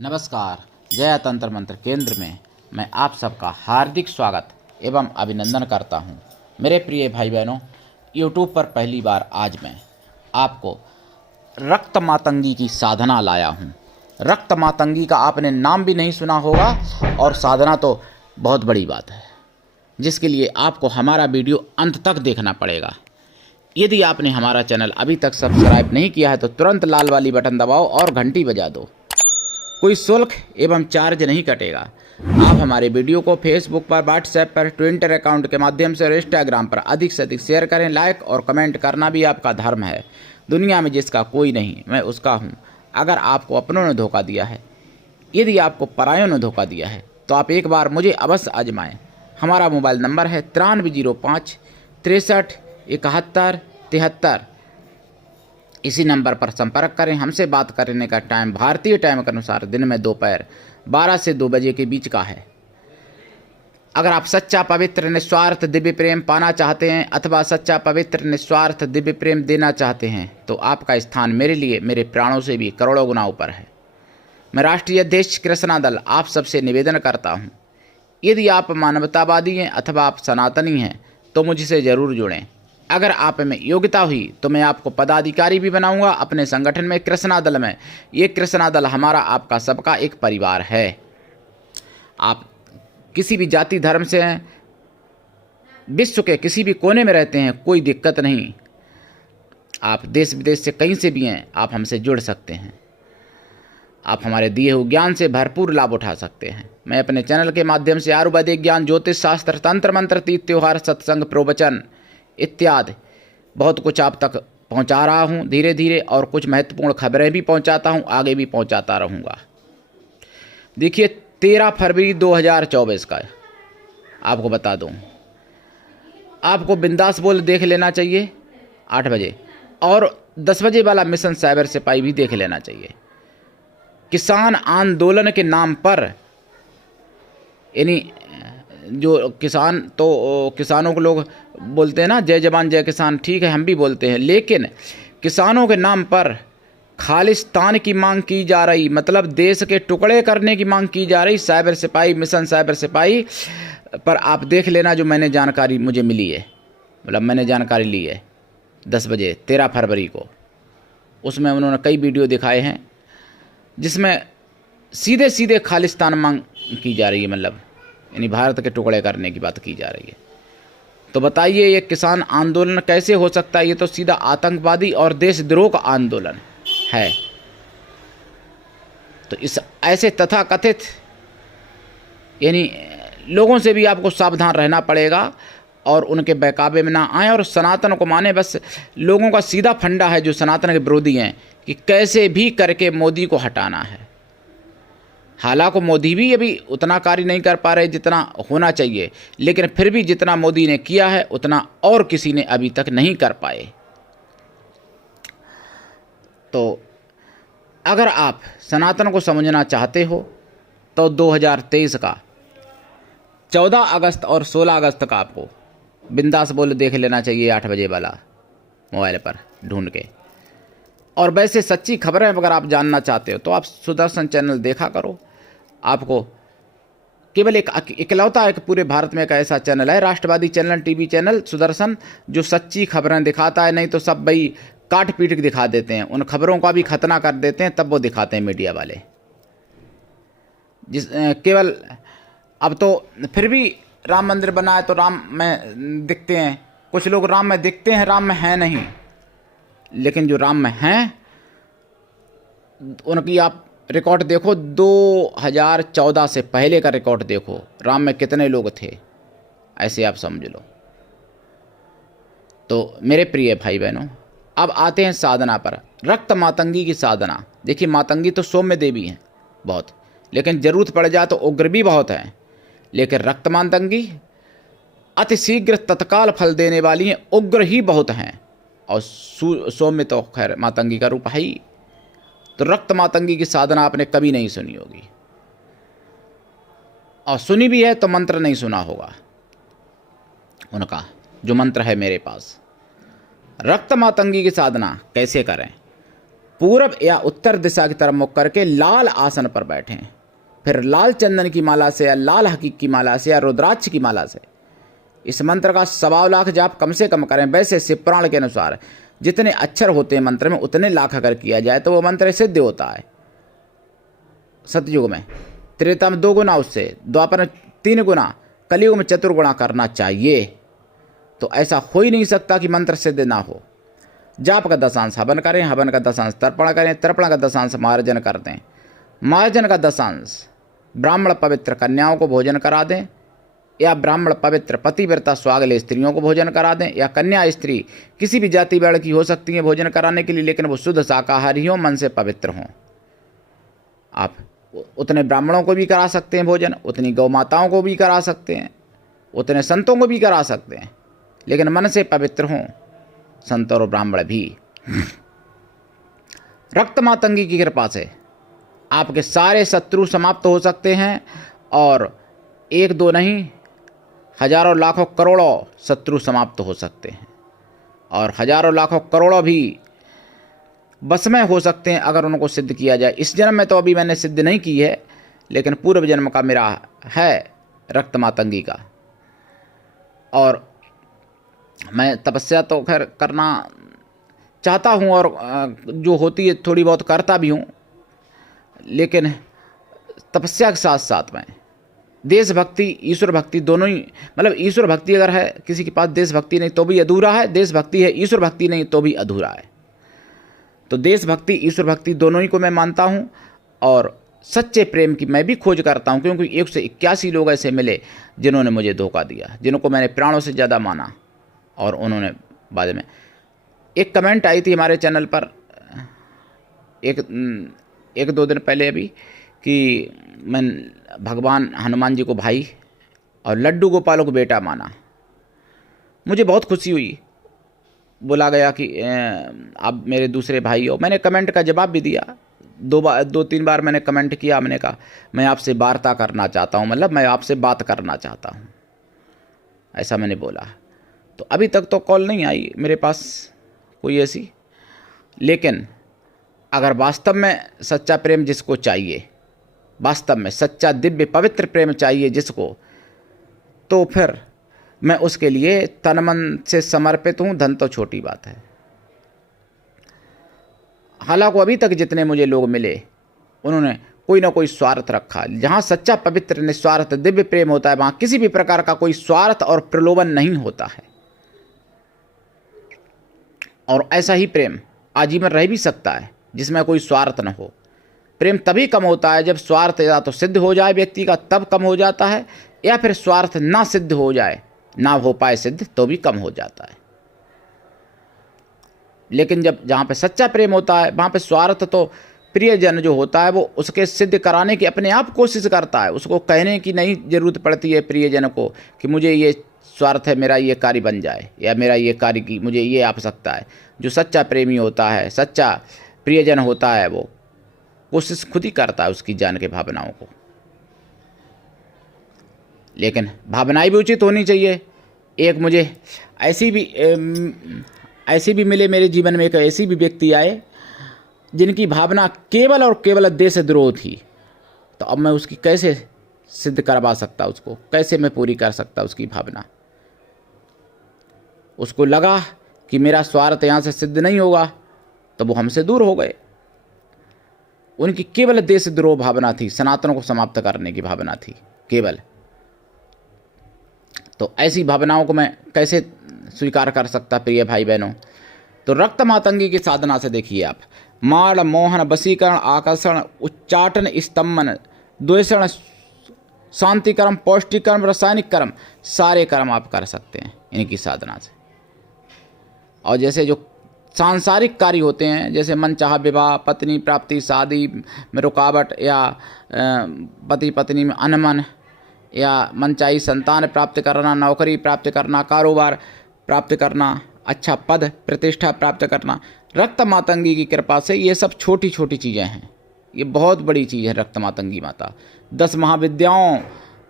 नमस्कार। जय तंत्र मंत्र केंद्र में मैं आप सबका हार्दिक स्वागत एवं अभिनंदन करता हूं। मेरे प्रिय भाई बहनों, यूट्यूब पर पहली बार आज मैं आपको रक्त मातंगी की साधना लाया हूं। रक्त मातंगी का आपने नाम भी नहीं सुना होगा और साधना तो बहुत बड़ी बात है, जिसके लिए आपको हमारा वीडियो अंत तक देखना पड़ेगा। यदि आपने हमारा चैनल अभी तक सब्सक्राइब नहीं किया है तो तुरंत लाल वाली बटन दबाओ और घंटी बजा दो। कोई शुल्क एवं चार्ज नहीं कटेगा। आप हमारे वीडियो को फेसबुक पर, व्हाट्सएप पर, ट्विटर अकाउंट के माध्यम से और इंस्टाग्राम पर अधिक से अधिक शेयर करें। लाइक और कमेंट करना भी आपका धर्म है। दुनिया में जिसका कोई नहीं, मैं उसका हूँ। अगर आपको अपनों ने धोखा दिया है, यदि आपको परायों ने धोखा दिया है, तो आप एक बार मुझे अवश्य आजमाएं। हमारा मोबाइल नंबर है 9305 63 71 73। इसी नंबर पर संपर्क करें। हमसे बात करने का टाइम भारतीय टाइम के अनुसार दिन में दोपहर 12 से 2 बजे के बीच का है। अगर आप सच्चा पवित्र निस्वार्थ दिव्य प्रेम पाना चाहते हैं अथवा सच्चा पवित्र निस्वार्थ दिव्य प्रेम देना चाहते हैं तो आपका स्थान मेरे लिए मेरे प्राणों से भी करोड़ों गुना ऊपर है। मैं राष्ट्रीय अध्यक्ष कृष्णा दल आप सबसे निवेदन करता हूँ, यदि आप मानवतावादी हैं अथवा आप सनातनी हैं तो मुझसे ज़रूर जुड़ें। अगर आप में योग्यता हुई तो मैं आपको पदाधिकारी भी बनाऊंगा अपने संगठन में, कृष्णा दल में। ये कृष्णा दल हमारा आपका सबका एक परिवार है। आप किसी भी जाति धर्म से हैं, विश्व के किसी भी कोने में रहते हैं, कोई दिक्कत नहीं। आप देश विदेश से कहीं से भी हैं, आप हमसे जुड़ सकते हैं। आप हमारे दिए हुए ज्ञान से भरपूर लाभ उठा सकते हैं। मैं अपने चैनल के माध्यम से आयुर्वेदिक ज्ञान, ज्योतिष शास्त्र, तंत्र मंत्र, तीर्थ त्योहार, सत्संग, प्रवचन इत्यादि बहुत कुछ आप तक पहुंचा रहा हूं धीरे धीरे, और कुछ महत्वपूर्ण खबरें भी पहुंचाता हूं, आगे भी पहुंचाता रहूंगा। देखिए 13 फरवरी 2024 का आपको बता दूं, आपको बिंदास बोल देख लेना चाहिए 8 बजे, और 10 बजे वाला मिशन साइबर सिपाही भी देख लेना चाहिए। किसान आंदोलन के नाम पर, यानी जो किसान, तो किसानों को लोग बोलते हैं ना जय जवान जय किसान, ठीक है हम भी बोलते हैं, लेकिन किसानों के नाम पर खालिस्तान की मांग की जा रही, मतलब देश के टुकड़े करने की मांग की जा रही। साइबर सिपाही, मिशन साइबर सिपाही पर आप देख लेना, जो मैंने जानकारी मुझे मिली है, मतलब मैंने जानकारी ली है 10 बजे 13 फरवरी को। उसमें उन्होंने कई वीडियो दिखाए हैं जिसमें सीधे सीधे खालिस्तान मांग की जा रही है, मतलब यानी भारत के टुकड़े करने की बात की जा रही है। तो बताइए ये किसान आंदोलन कैसे हो सकता है? ये तो सीधा आतंकवादी और देशद्रोह का आंदोलन है। तो इस ऐसे तथाकथित यानी लोगों से भी आपको सावधान रहना पड़ेगा और उनके बहकावे में ना आए और सनातन को माने। बस लोगों का सीधा फंडा है जो सनातन के विरोधी हैं कि कैसे भी करके मोदी को हटाना है। हालांकि मोदी भी अभी उतना कार्य नहीं कर पा रहे जितना होना चाहिए, लेकिन फिर भी जितना मोदी ने किया है उतना और किसी ने अभी तक नहीं कर पाए। तो अगर आप सनातन को समझना चाहते हो तो 2023 का 14 अगस्त और 16 अगस्त का आपको बिंदास बोल देख लेना चाहिए 8 बजे वाला मोबाइल पर ढूंढ के। और वैसे सच्ची खबरें अगर आप जानना चाहते हो तो आप सुदर्शन चैनल देखा करो। आपको केवल एक इकलौता एक पूरे भारत में एक ऐसा चैनल है, राष्ट्रवादी चैनल, टीवी चैनल सुदर्शन, जो सच्ची खबरें दिखाता है। नहीं तो सब भाई काट पीट के दिखा देते हैं, उन खबरों का भी खतना कर देते हैं, तब वो दिखाते हैं मीडिया वाले। जिस केवल अब तो फिर भी राम मंदिर बना है तो राम में दिखते हैं, कुछ लोग राम में दिखते हैं, राम में हैं नहीं। लेकिन जो राम में हैं उनकी आप रिकॉर्ड देखो, 2014 से पहले का रिकॉर्ड देखो, राम में कितने लोग थे, ऐसे आप समझ लो। तो मेरे प्रिय भाई बहनों, अब आते हैं साधना पर। रक्त मातंगी की साधना। देखिए मातंगी तो सौम्य देवी हैं बहुत, लेकिन ज़रूरत पड़ जाए तो उग्र भी बहुत हैं। लेकिन रक्त मातंगी अतिशीघ्र तत्काल फल देने वाली हैं, उग्र ही बहुत हैं, और सौम्य तो खैर मातंगी का रूप है ही। तो रक्त मातंगी की साधना आपने कभी नहीं सुनी होगी, और सुनी भी है तो मंत्र नहीं सुना होगा उनका, जो मंत्र है मेरे पास। रक्त मातंगी की साधना कैसे करें? पूर्व या उत्तर दिशा की तरफ मुख करके लाल आसन पर बैठें। फिर लाल चंदन की माला से या लाल हकीक की माला से या रुद्राक्ष की माला से इस मंत्र का 1.25 लाख जाप कम से कम करें। वैसे शिव पुराण के अनुसार जितने अक्षर होते हैं मंत्र में उतने लाख अगर किया जाए तो वो मंत्र सिद्ध होता है। सतयुग में, त्रेता में 2 गुना, उससे द्वापर में 3 गुना, कलयुग में 4 गुना करना चाहिए। तो ऐसा हो ही नहीं सकता कि मंत्र सिद्ध ना हो। जाप का 10 हवन करें, हवन का 10 तर्पण करें, तर्पण का 10 मार्जन कर दें, मार्जन का 10 ब्राह्मण पवित्र कन्याओं को भोजन करा दें, या ब्राह्मण पवित्र पतिव्रता स्वागले स्त्रियों को भोजन करा दें, या कन्या स्त्री किसी भी जाति वर्ण की हो सकती है भोजन कराने के लिए, लेकिन वो शुद्ध शाकाहारी हों, मन से पवित्र हों। आप उतने ब्राह्मणों को भी करा सकते हैं भोजन, उतनी गौ माताओं को भी करा सकते हैं, उतने संतों को भी करा सकते हैं, लेकिन मन से पवित्र हों संत और ब्राह्मण भी। रक्त मातंगी की कृपा से आपके सारे शत्रु समाप्त हो सकते हैं, और 1-2 नहीं, हजारों लाखों करोड़ों शत्रु समाप्त हो सकते हैं, और हजारों लाखों करोड़ों भी बस में हो सकते हैं अगर उनको सिद्ध किया जाए। इस जन्म में तो अभी मैंने सिद्ध नहीं की है, लेकिन पूर्व जन्म का मेरा है रक्त मातंगी का, और मैं तपस्या तो खैर करना चाहता हूँ, और जो होती है थोड़ी बहुत करता भी हूँ, लेकिन तपस्या के साथ साथ में देशभक्ति, ईश्वर भक्ति दोनों ही, मतलब ईश्वर भक्ति अगर है किसी के पास, देशभक्ति नहीं तो भी अधूरा है, देशभक्ति है ईश्वर भक्ति नहीं तो भी अधूरा है। तो देशभक्ति ईश्वर भक्ति दोनों ही को मैं मानता हूँ, और सच्चे प्रेम की मैं भी खोज करता हूँ, क्योंकि 181 लोग ऐसे मिले जिन्होंने मुझे धोखा दिया, जिनको मैंने प्राणों से ज़्यादा माना, और उन्होंने बाद में। एक कमेंट आई थी हमारे चैनल पर 1-2 दिन पहले अभी, कि मैं भगवान हनुमान जी को भाई और लड्डू गोपाल को बेटा माना। मुझे बहुत खुशी हुई, बोला गया कि आप मेरे दूसरे भाई हो। मैंने कमेंट का जवाब भी दिया, 2-3 बार मैंने कमेंट किया, मैंने कहा मैं आपसे वार्ता करना चाहता हूँ, मतलब मैं आपसे बात करना चाहता हूँ, ऐसा मैंने बोला। तो अभी तक तो कॉल नहीं आई मेरे पास कोई ऐसी, लेकिन अगर वास्तव में सच्चा प्रेम जिसको चाहिए, वास्तव में सच्चा दिव्य पवित्र प्रेम चाहिए जिसको, तो फिर मैं उसके लिए तन मन से समर्पित हूँ। धन तो छोटी बात है। हालांकि अभी तक जितने मुझे लोग मिले उन्होंने कोई ना कोई स्वार्थ रखा। जहाँ सच्चा पवित्र निस्वार्थ दिव्य प्रेम होता है वहाँ किसी भी प्रकार का कोई स्वार्थ और प्रलोभन नहीं होता है, और ऐसा ही प्रेम आजीवन रह भी सकता है जिसमें कोई स्वार्थ न हो। प्रेम तभी कम होता है जब स्वार्थ या तो सिद्ध हो जाए व्यक्ति का, तब कम हो जाता है, या फिर स्वार्थ ना सिद्ध हो जाए, ना हो पाए सिद्ध, तो भी कम हो जाता है। लेकिन जहाँ पे सच्चा प्रेम होता है वहाँ पे स्वार्थ तो प्रियजन जो होता है वो उसके सिद्ध कराने की अपने आप कोशिश करता है। उसको कहने की नहीं जरूरत पड़ती है प्रियजन को कि मुझे ये स्वार्थ है, मेरा ये कार्य बन जाए, या मेरा ये कार्य की मुझे ये आवश्यकता है। जो सच्चा प्रेमी होता है, सच्चा प्रियजन होता है, वो कोशिश खुद ही करता है उसकी जान के भावनाओं को। लेकिन भावनाएं भी उचित होनी चाहिए। एक मुझे ऐसी भी मिले मेरे जीवन में, एक ऐसी भी व्यक्ति आए जिनकी भावना केवल और केवल देशद्रोह थी। तो अब मैं उसकी कैसे सिद्ध करवा सकता, उसको कैसे मैं पूरी कर सकता उसकी भावना। उसको लगा कि मेरा स्वार्थ यहाँ से सिद्ध नहीं होगा, तो वो हमसे दूर हो गए। उनकी केवल देशद्रोह भावना थी, सनातनों को समाप्त करने की भावना थी केवल। तो ऐसी भावनाओं को मैं कैसे स्वीकार कर सकता प्रिय भाई बहनों। तो रक्त मातंगी की साधना से देखिए आप, माण मोहन वशीकरण आकर्षण उच्चाटन स्तंभन द्वेषण शांति कर्म पौष्टिक कर्म रासायनिक कर्म सारे कर्म आप कर सकते हैं इनकी साधना से। और जैसे जो सांसारिक कार्य होते हैं, जैसे मनचाहा विवाह, पत्नी प्राप्ति, शादी में रुकावट, या पति पत्नी में अनमन, या मनचाही संतान प्राप्त करना, नौकरी प्राप्त करना, कारोबार प्राप्त करना, अच्छा पद प्रतिष्ठा प्राप्त करना, रक्त मातंगी की कृपा से ये सब छोटी छोटी चीज़ें हैं। ये बहुत बड़ी चीज़ है रक्त मातंगी माता। 10 महाविद्याओं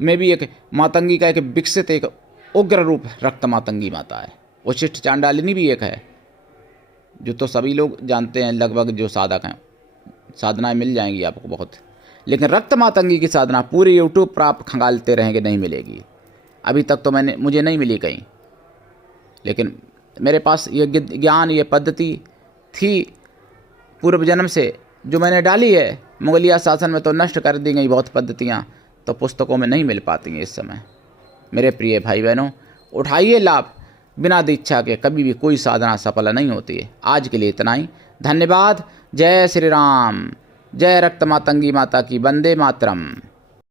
में भी एक मातंगी का एक विकसित एक उग्र रूप रक्त मातंगी माता है। उच्छिष्ट चांडालिनी भी एक है, जो तो सभी लोग जानते हैं लगभग, जो साधक हैं, साधनाएं मिल जाएंगी आपको बहुत। लेकिन रक्त मातंगी की साधना पूरे यूट्यूब पर आप खंगालते रहेंगे, नहीं मिलेगी। अभी तक तो मुझे नहीं मिली कहीं, लेकिन मेरे पास ये ज्ञान, ये पद्धति थी पूर्व जन्म से, जो मैंने डाली है। मुगलिया शासन में तो नष्ट कर दी गई बहुत पद्धतियाँ, तो पुस्तकों में नहीं मिल पाती हैं इस समय। मेरे प्रिय भाई बहनों, उठाइए लाभ। बिना दीक्षा के कभी भी कोई साधना सफल नहीं होती है। आज के लिए इतना ही। धन्यवाद। जय श्री राम। जय रक्त मातंगी माता की। वंदे मातरम।